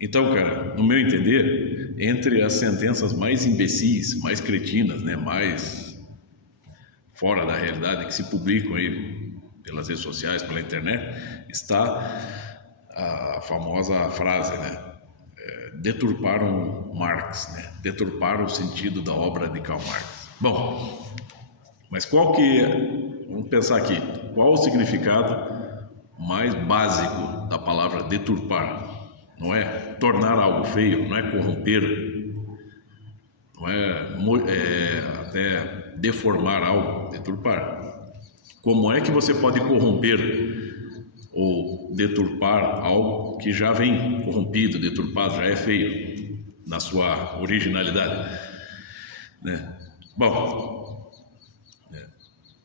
Então, cara, no meu entender, entre as sentenças mais imbecis, mais cretinas, né, mais fora da realidade que se publicam aí pelas redes sociais, pela internet, está a famosa frase, né? Deturparam Marx, né? Deturparam o sentido da obra de Karl Marx. Bom, mas qual que é, vamos pensar aqui, qual o significado mais básico da palavra deturpar? Não é tornar algo feio, não é corromper, não é até deformar algo, deturpar. Como é que você pode corromper ou deturpar algo que já vem corrompido, deturpado, já é feio na sua originalidade, né? Bom,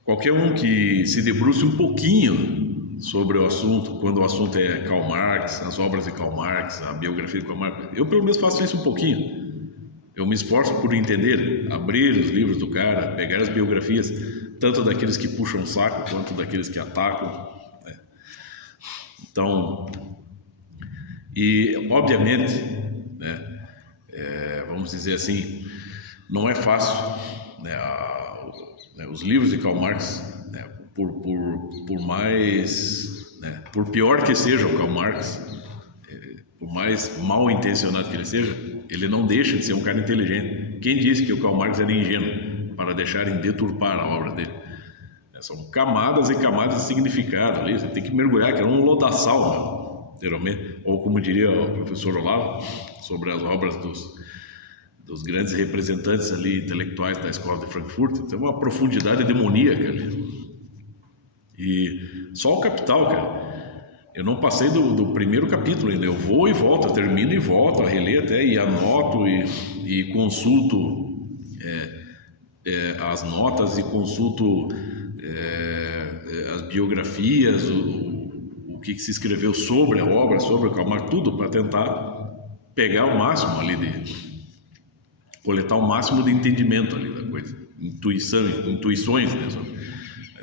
qualquer um que se debruce um pouquinho sobre o assunto, quando o assunto é Karl Marx, as obras de Karl Marx, a biografia de Karl Marx, eu pelo menos faço isso um pouquinho. Eu me esforço por entender, abrir os livros do cara, pegar as biografias, tanto daqueles que puxam o saco quanto daqueles que atacam, né? Então, e obviamente, né, vamos dizer assim, não é fácil, né, os livros de Karl Marx, né, por mais, né, por pior que seja o Karl Marx, por mais mal intencionado que ele seja, ele não deixa de ser um cara inteligente. Quem disse que o Karl Marx era ingênuo para deixarem deturpar a obra dele? São camadas e camadas de significado ali, você tem que mergulhar, que é um lodaçal, geralmente, ou como diria o professor Olavo, sobre as obras dos grandes representantes ali intelectuais da escola de Frankfurt, tem uma profundidade demoníaca ali. E só o Capital, cara, eu não passei do primeiro capítulo ainda, eu vou e volto, eu termino e volto, a reler até, e anoto e consulto as notas e consulto as biografias, o que se escreveu sobre a obra, sobre o Karl Marx, tudo para tentar pegar o máximo ali coletar o máximo de entendimento ali da coisa, intuições mesmo.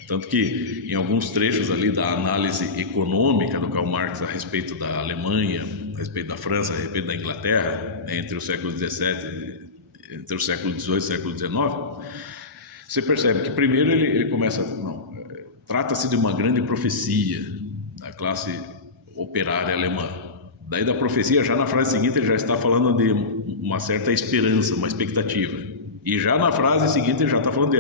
Tanto que em alguns trechos ali da análise econômica do Karl Marx a respeito da Alemanha, a respeito da França, a respeito da Inglaterra, entre o século XVII, entre o século XVIII e o século XIX, você percebe que primeiro ele começa, trata-se de uma grande profecia da classe operária alemã. Daí da profecia, já na frase seguinte, ele já está falando de uma certa esperança, uma expectativa. E já na frase seguinte, ele já está falando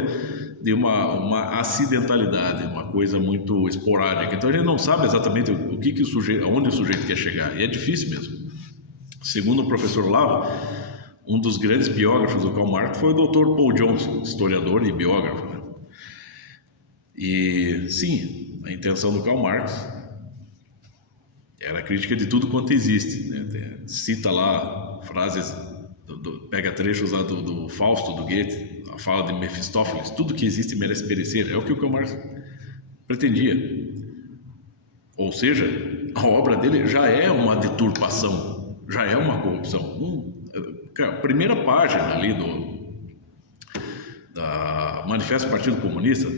de uma acidentalidade, uma coisa muito esporádica. Então a gente não sabe exatamente aonde o sujeito quer chegar. E é difícil mesmo. Segundo o professor Olavo, um dos grandes biógrafos do Karl Marx foi o Dr. Paul Johnson, historiador e biógrafo, né? E sim, a intenção do Karl Marx era a crítica de tudo quanto existe, né? Cita lá frases, pega trechos lá do Fausto, do Goethe, a fala de Mefistófeles, tudo que existe merece perecer, é o que o Karl Marx pretendia. Ou seja, a obra dele já é uma deturpação, já é uma corrupção. A primeira página ali da Manifesto do Partido Comunista,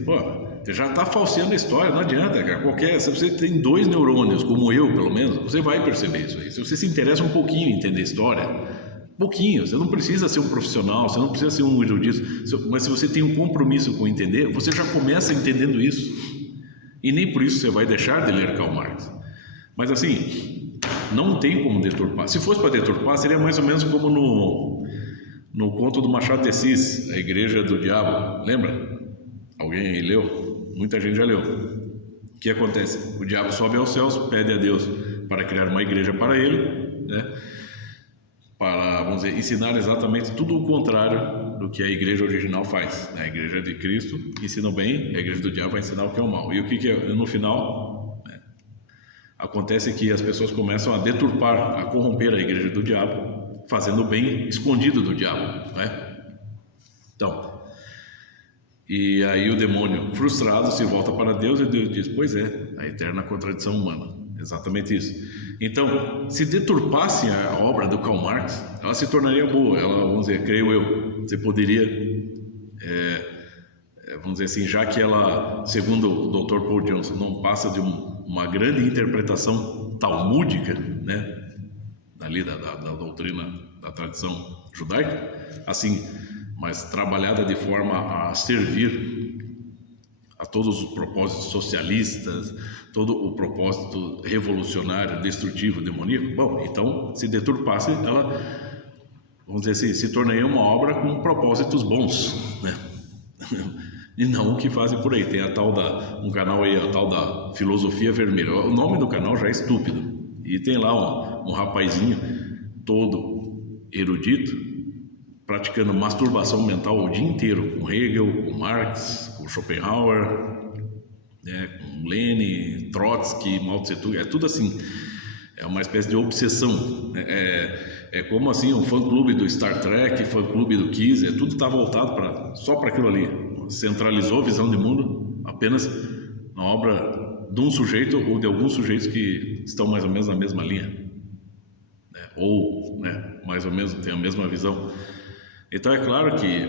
você já está falseando a história, não adianta, cara. Se você tem 2 neurônios, como eu, pelo menos, você vai perceber isso aí. Se você se interessa um pouquinho em entender história, pouquinho, você não precisa ser um profissional, você não precisa ser um erudito, mas se você tem um compromisso com entender, você já começa entendendo isso. E nem por isso você vai deixar de ler Karl Marx. Mas assim, não tem como deturpar. Se fosse para deturpar, seria mais ou menos como no conto do Machado de Assis, A Igreja do Diabo. Lembra? Alguém aí leu? Muita gente já leu. O que acontece? O diabo sobe aos céus, pede a Deus para criar uma igreja para ele, né? Para, vamos dizer, ensinar exatamente tudo o contrário do que a igreja original faz, né? A igreja de Cristo ensina o bem, e a igreja do diabo vai ensinar o que é o mal. E o que é, no final, né? Acontece que as pessoas começam a deturpar, a corromper a igreja do diabo, fazendo o bem escondido do diabo, né? Então, e aí o demônio frustrado se volta para Deus e Deus diz, pois é, a eterna contradição humana, exatamente isso. Então, se deturpasse a obra do Karl Marx, ela se tornaria boa, ela, vamos dizer, creio eu, você poderia, vamos dizer assim, já que ela, segundo o Dr. Paul Johnson, não passa de uma grande interpretação talmúdica, né, ali da doutrina, da tradição judaica, assim, mas trabalhada de forma a servir a todos os propósitos socialistas, todo o propósito revolucionário, destrutivo, demoníaco. Bom, então, se deturpasse, ela, vamos dizer assim, se tornaria uma obra com propósitos bons, né? E não o que fazem por aí. Tem a tal um canal aí, a tal da Filosofia Vermelha. O nome do canal já é estúpido. E tem lá um rapazinho todo erudito, praticando masturbação mental o dia inteiro, com Hegel, com Marx, com Schopenhauer, né, com Lenin, Trotsky, Mao Tse Tung, é tudo assim, é uma espécie de obsessão, é como assim um fã-clube do Star Trek, fã-clube do Kiss, tudo está voltado só para aquilo ali, centralizou a visão de mundo apenas na obra de um sujeito ou de alguns sujeitos que estão mais ou menos na mesma linha, né, ou né, mais ou menos tem a mesma visão. Então é claro que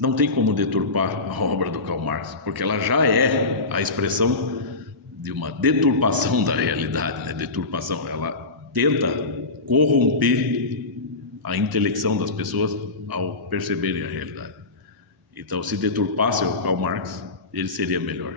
não tem como deturpar a obra do Karl Marx, porque ela já é a expressão de uma deturpação da realidade, né? Deturpação, ela tenta corromper a intelecção das pessoas ao perceberem a realidade. Então, se deturpasse o Karl Marx, ele seria melhor.